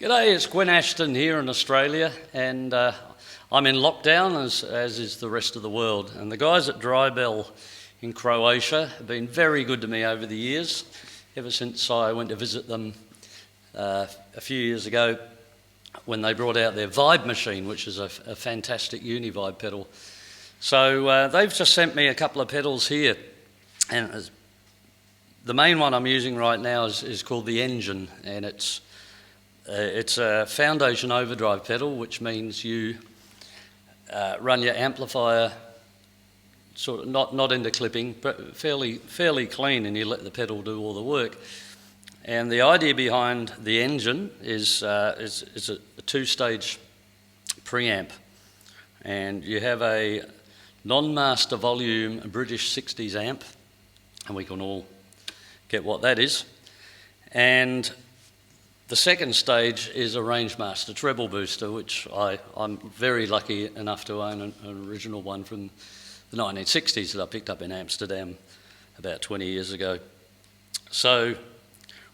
G'day, it's Gwyn Ashton here in Australia, and I'm in lockdown as is the rest of the world. And the guys at DryBell in Croatia have been very good to me over the years, ever since I went to visit them a few years ago when they brought out their Vibe machine, which is a fantastic uni-vibe pedal. So they've just sent me a couple of pedals here, and the main one I'm using right now is called the Engine, and it's a foundation overdrive pedal, which means you run your amplifier sort of not into clipping, but fairly clean, and you let the pedal do all the work. And the idea behind the Engine is a two-stage preamp, and you have a non-master volume British 60s amp, and we can all get what that is. And the second stage is a Rangemaster treble booster, which I'm very lucky enough to own an original one from the 1960s that I picked up in Amsterdam about 20 years ago. So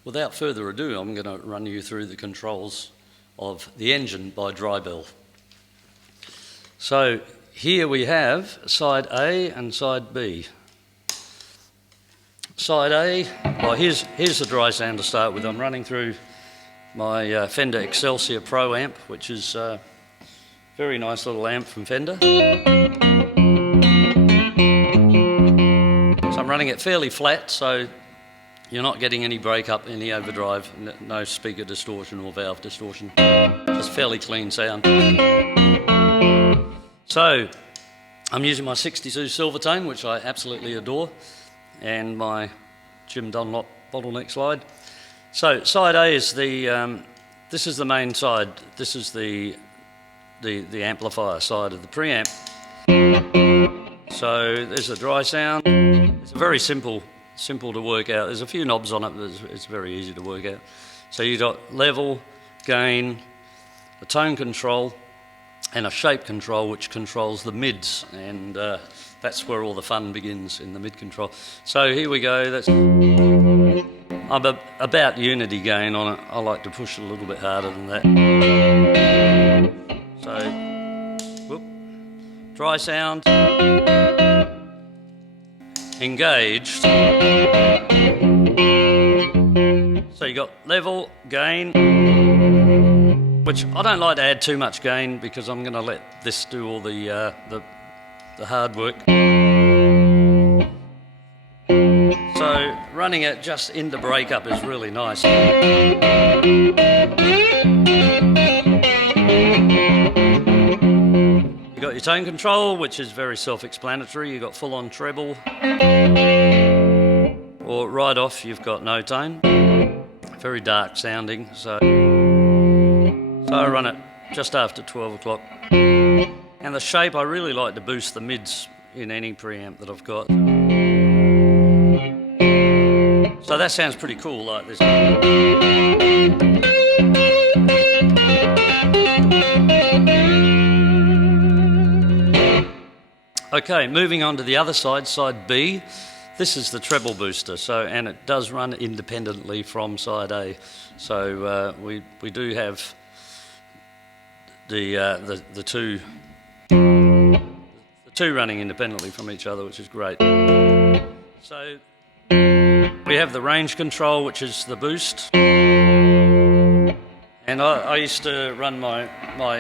without further ado, I'm going to run you through the controls of the Engine by DryBell. So here we have side A and side B. Side A, well, here's the dry sound to start with. I'm running through my Fender Excelsior Pro amp, which is a very nice little amp from Fender. So I'm running it fairly flat, so you're not getting any breakup, any overdrive, no speaker distortion or valve distortion. Just fairly clean sound. So I'm using my 62 Silvertone, which I absolutely adore, and my Jim Dunlop bottleneck slide. So side A is this is the main side. This is the amplifier side of the preamp. So there's a dry sound. It's very simple to work out. There's a few knobs on it, but it's very easy to work out. So you've got level, gain, a tone control, and a shape control, which controls the mids, and that's where all the fun begins, in the mid control. So here we go. I'm about unity gain on it. I like to push it a little bit harder than that. So, whoop, dry sound, engaged. So you got level, gain, which I don't like to add too much gain because I'm going to let this do all the hard work. So running it just into breakup is really nice. You got your tone control, which is very self-explanatory. You've got full-on treble, or right off you've got no tone. Very dark sounding. So I run it just after 12 o'clock. And the shape, I really like to boost the mids in any preamp that I've got. So that sounds pretty cool, like this. Okay, moving on to the other side, side B. This is the treble booster, and it does run independently from side A. So we do have the two running independently from each other, which is great. So we have the range control, which is the boost, and I used to run my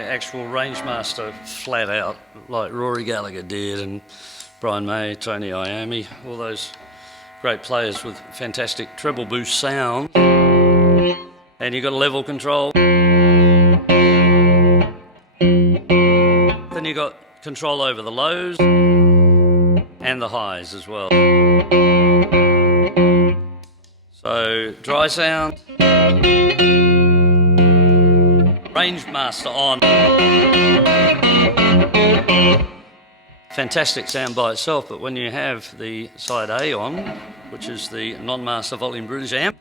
actual Rangemaster flat out, like Rory Gallagher did, and Brian May, Tony Iommi, all those great players with fantastic treble boost sound. And you've got a level control. you got control over the lows and the highs as well. So dry sound, Rangemaster on. Fantastic sound by itself, but when you have the side A on, which is the non-master volume British amp,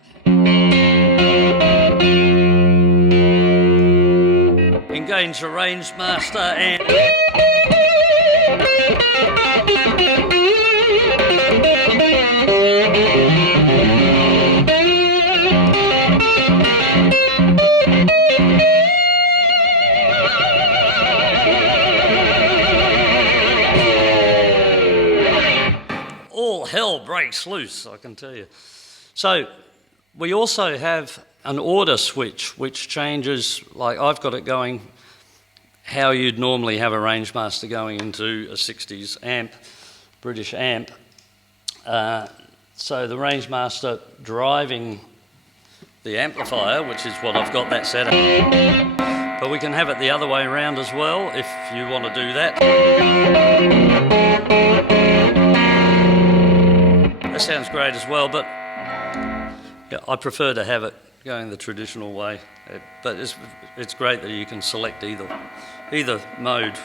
engage the Rangemaster and all hell breaks loose, I can tell you. So we also have an order switch which changes, like I've got it going how you'd normally have a Rangemaster going into a 60s amp, British amp. So the Rangemaster driving the amplifier, which is what I've got that set up. But we can have it the other way around as well if you want to do that. That sounds great as well, but yeah, I prefer to have it going the traditional way. But it's great that you can select either mode.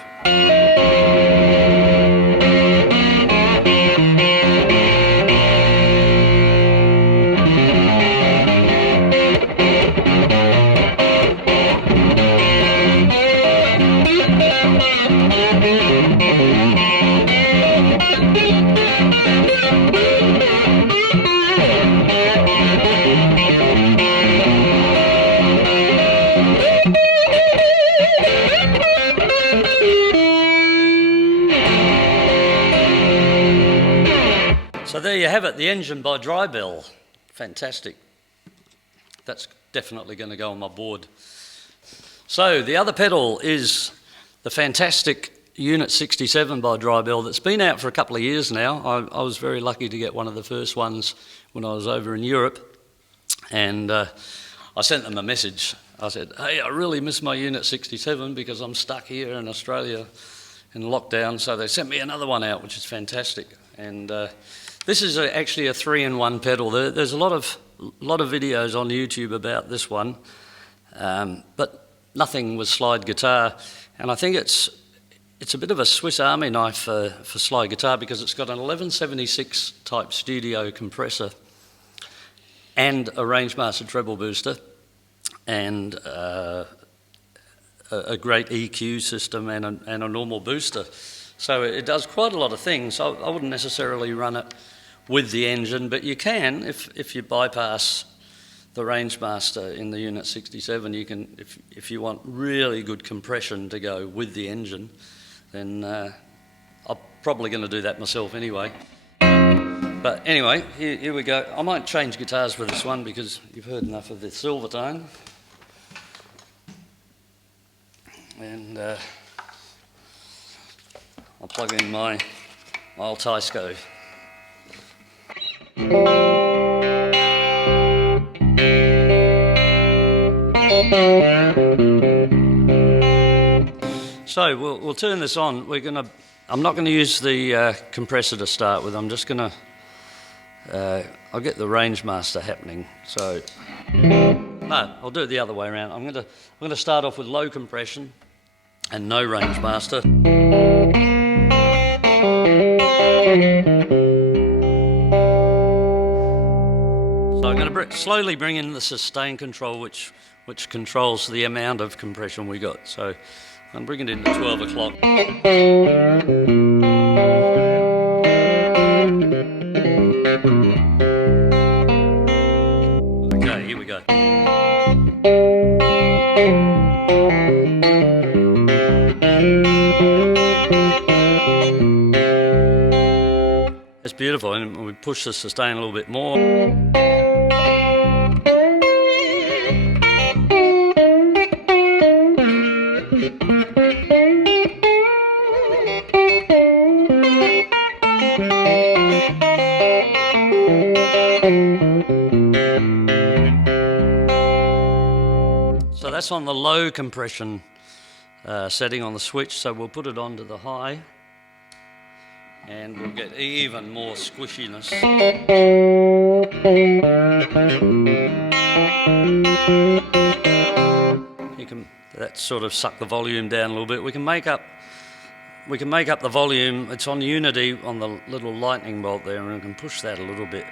So there you have it, the Engine by DryBell. Fantastic. That's definitely going to go on my board. So the other pedal is the fantastic Unit 67 by DryBell that's been out for a couple of years now. I was very lucky to get one of the first ones when I was over in Europe, and I sent them a message. I said, hey, I really miss my Unit 67 because I'm stuck here in Australia in lockdown, so they sent me another one out, which is fantastic. And this is actually a 3-in-1 pedal. There's a lot of videos on YouTube about this one, but nothing with slide guitar. And I think it's a bit of a Swiss Army knife for slide guitar because it's got an 1176 type studio compressor and a Rangemaster treble booster and a great EQ system and a normal booster. So it does quite a lot of things. I wouldn't necessarily run it with the engine, but you can if you bypass the Rangemaster in the Unit 67. You can, if you want really good compression to go with the engine, then I'm probably going to do that myself anyway. But anyway, here we go. I might change guitars for this one because you've heard enough of the Silvertone. And I'll plug in my old Teisco. So we'll turn this on. I'm not going to use the compressor to start with. I'm just going to. I'll get the Rangemaster happening. So no, I'll do it the other way around. I'm going to start off with low compression and no Rangemaster. So I'm going to slowly bring in the sustain control, which controls the amount of compression we got. So I'm bringing it in to 12 o'clock. Okay, here we go. It's beautiful, and we push the sustain a little bit more. So that's on the low compression setting on the switch, so we'll put it onto the high and we'll get even more squishiness. You can that sort of suck the volume down a little bit. We can make up the volume. It's on unity on the little lightning bolt there, and we can push that a little bit.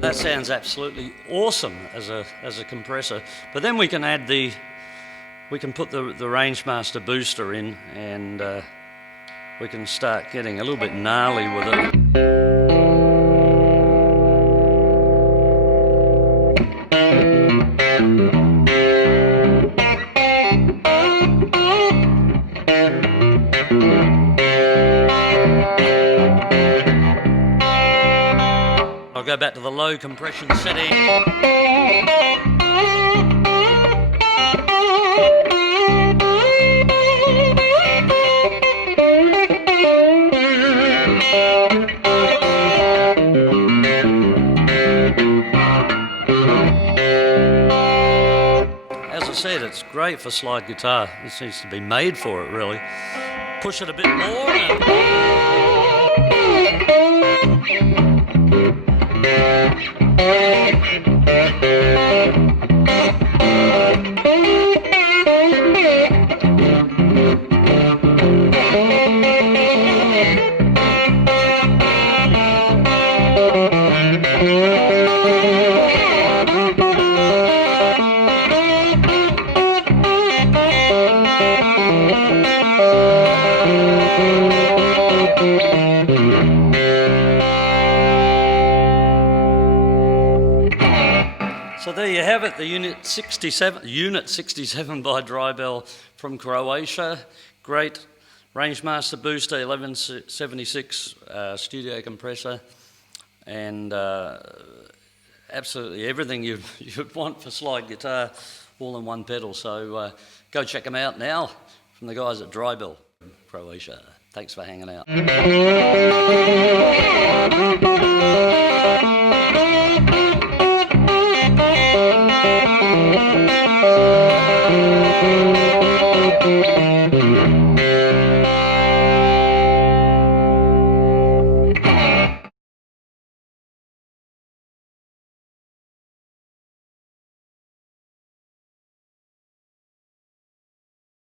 That sounds absolutely awesome as a compressor. But then we can add we can put the Rangemaster booster in, and we can start getting a little bit gnarly with it. I'll go back to the low compression setting. As I said, it's great for slide guitar. It seems to be made for it, really. Push it a bit more. So there you have it, the Unit 67 by DryBell from Croatia. Great Rangemaster booster, 1176 studio compressor, and absolutely everything you'd want for slide guitar, all in one pedal. So go check them out now from the guys at DryBell, Croatia. Thanks for hanging out.